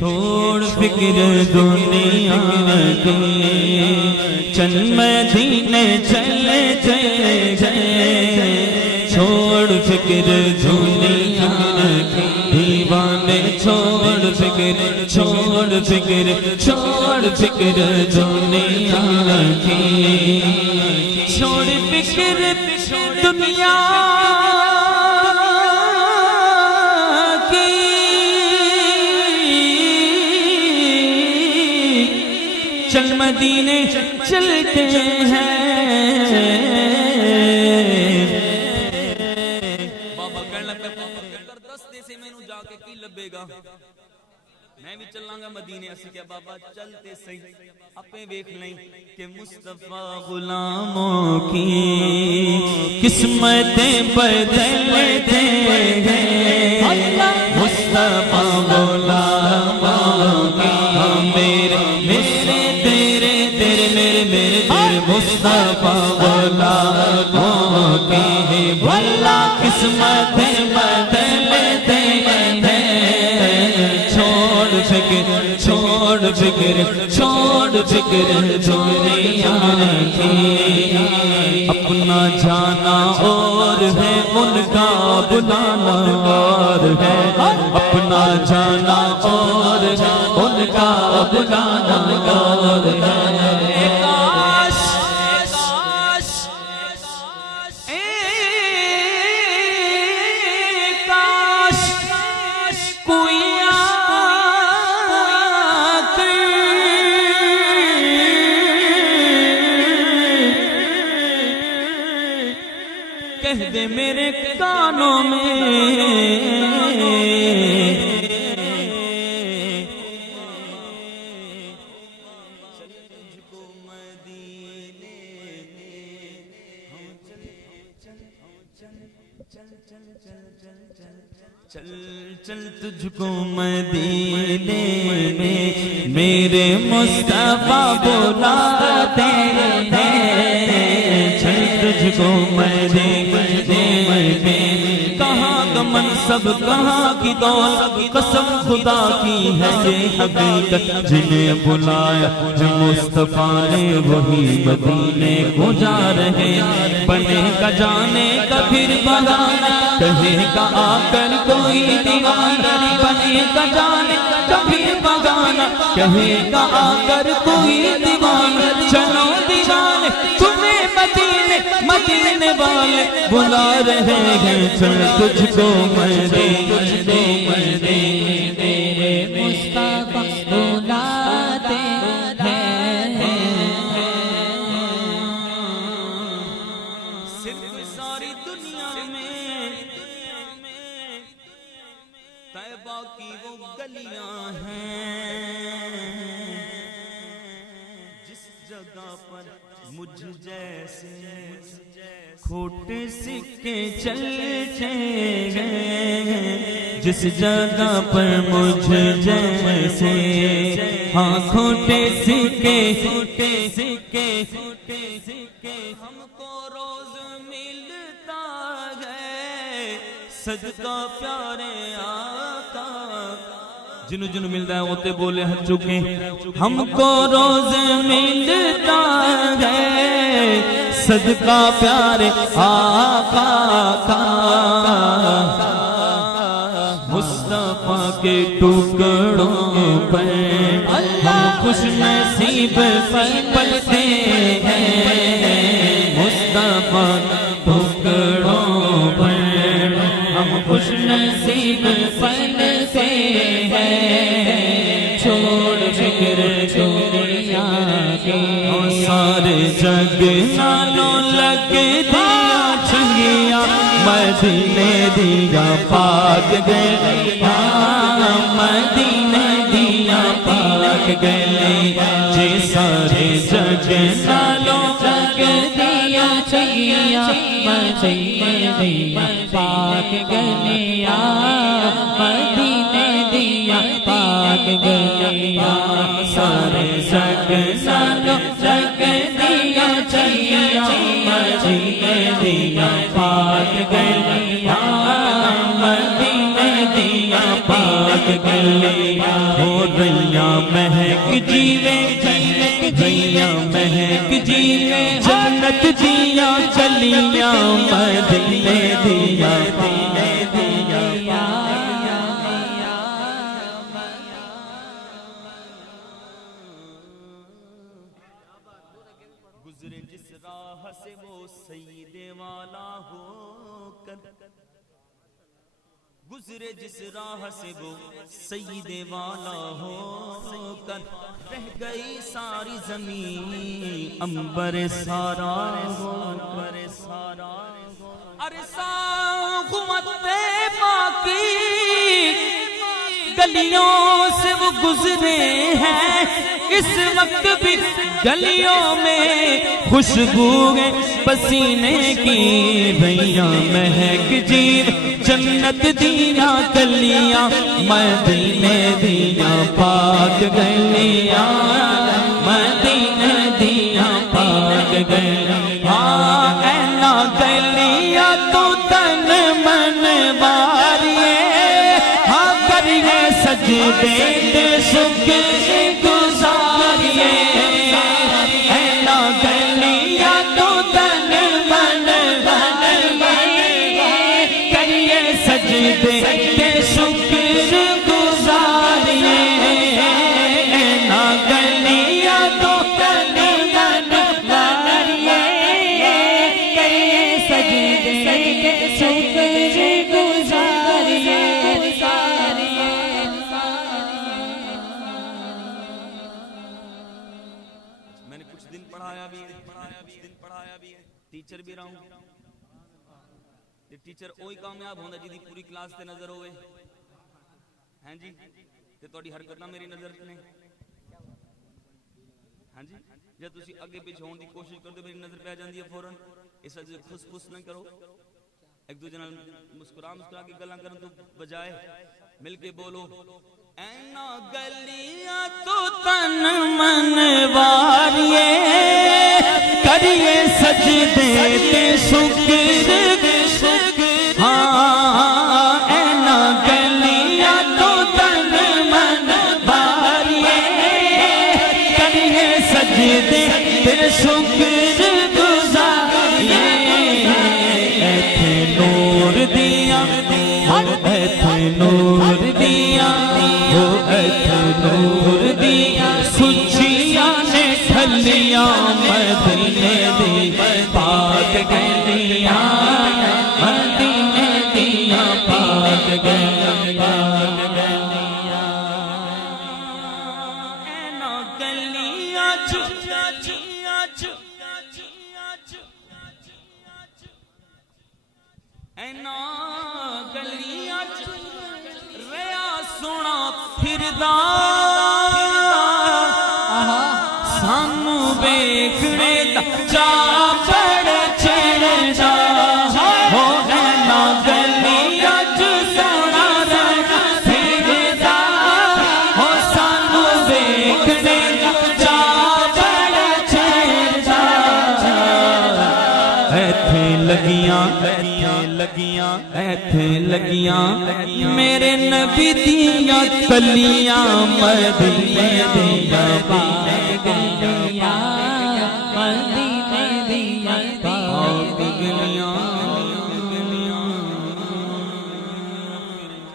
چھوڑ فکر دنیا کی، چل مدینے چلے جائے، چھوڑ فکر دنیا کی، دیوانے چھوڑ فکر، چھوڑ فکر، چھوڑ فکر دنیا کی، چھوڑ فکر دنیا کی، چل مدینے چلتے ہیں۔ بابا کہنے لگا دستے سے میں نو جا کے کی لبے گا، میں بھی چلاں گا مدینے، اسی کیا بابا چلتے صحیح اپنے ویکھ لیں کہ مصطفیٰ غلاموں کی قسمتیں بدلتے ہیں، مصطفیٰ غلاموں کی میرے تیرے تیرے میرے میرے تیرے مصطفیٰ غلاموں کی واللہ قسمتیں بدلتے ہیں، چھوڑ فکر چھوڑ فکر دنیا کی، اپنا جانا اور ہے ان کا بلانا اور ہے، اپنا جانا اور ہے ان کا بلانا اور ہے، کاش کوئی کہہ دے میرے کانوں میں، چل تجھ کو مدینے میں میرے مصطفیٰ بلاتے ہیں، چل تجھ کو مدینے میں، کہاں کا منصب کہاں کی دولت، قسم خدا کی ہے یہ حقیقت، جنہیں بلایا جو مصطفیٰ نے وہی مدینے کو جا رہے، بنے کا جانے کا پھر بگانا، کہے گا آ کر کوئی دیوانہ، بنے کا جانے کا پھر بگانا، کہے گا آ کر کوئی دیوانہ، چلو دیوانے تمہیں مدینے مدینے والے بلا رہے ہیں، چل تجھ کو مدینے مصطفیٰ بلاتے ہیں، صرف ساری دنیا میں طیبہ کی وہ گلیاں ہیں جس جگہ پر مجھ جیسے کھوٹے سکے چلتے ہیں، جس جگہ پر مجھ جیسے ہاں کھوٹے سکے ہم کو روز ملتا ہے، صدقہ پیارے آقا، جنہوں ملتا ہے ہوتے بولے ہاتھ چکے، ہم کو روز ملتا ہے، صدقہ پیارے آقا کا، مصطفیٰ کے ٹکڑوں پر ہم خوش نصیب پلتے ہیں، مصطفیٰ ٹکڑوں پر ہم خوش نصیب پلتے ہیں، چھوڑ فکر دنیا کی، سارے جگ نالوں لگ دیا چھنگیا، مدینے دیا پاک گیا، مدینے دیا پاک گیا، جی سارے جگ نالوں لگ دیا چھنگیا، مدینے دیا پاک گیا، مدینے دیا پاک گیا، سارے جگ نالوں لگ دیا چھنگیا، مدینے دیا پاک گیا، مدینے دیا پاک گیا، ہو ریاں مہک جیوے ریاں مہک جیوے جنت دیاں گلیاں مدینے دیاں گزرے جس راہ سے وہ سید والا ہو کر گزرے جس راہ سے وہ سید والا ہو کر رہ گئی ساری زمین انبر سارا ہو ارسا غمت پاکی گلیوں سے وہ گزرے ہیں اس وقت بھی گلیوں میں خوشبو پسینے کی ریاں مہک جیو جنت دیاں گلیاں مدینے دیاں پاک گلیاں مدینے دیاں پاک گلیاں اینا گلیاں تو تن من باریے ہاں کریے سجدے تے شکر گزاریے اینا گلیاں تو تن من باریے کریے سجدے تے شکر گزاریے اینا گلیاں تو تن من باریے کریے سجدے تے شکر گزاریے میں نے کچھ دن پڑھایا بھی ہے ٹیچر بھی رہا ہوں ٹیچر وہی کامیاب ہوندا جی دی پوری کلاس تے نظر ہوئے ہیں جی تے تہاڈی حرکتاں میری نظر نے ہاں جی جے تسی اگے پیچھے ہون دی کوشش کردے میری نظر پہ جاندی ہے فوراً اس وجہ خس خس نہ کرو ایک دوسرے نال مسکرا کے گلاں کرن تو بجائے مل کے بولو اینا گلیاں تو تن من واریے کریے سجدے تے شکر ہاں اینا گلیاں تو تن من واریے کریے سجدے تے شکر گزاریے ایتھے نور دیاں ایتھے نور دیاں نور دیاں سچیاں نے ٹھلیاں مدینے دی پاک گلیاں مدینے دیاں پاک گلیاں اینا گلیاں اینا گلیاں ریا سونا پھردا سانو ویکھنے دا چاہ بڑا چڑھدا ہو اینا گلیاں سونا ریا پھردا ہو سانو ویکھنے دا چاہ بڑا چڑھدا ایتھے لگیاں ایتھے لگیاں میرے نبی دیاں کلیاں مدینے دیاں پاک گلیاں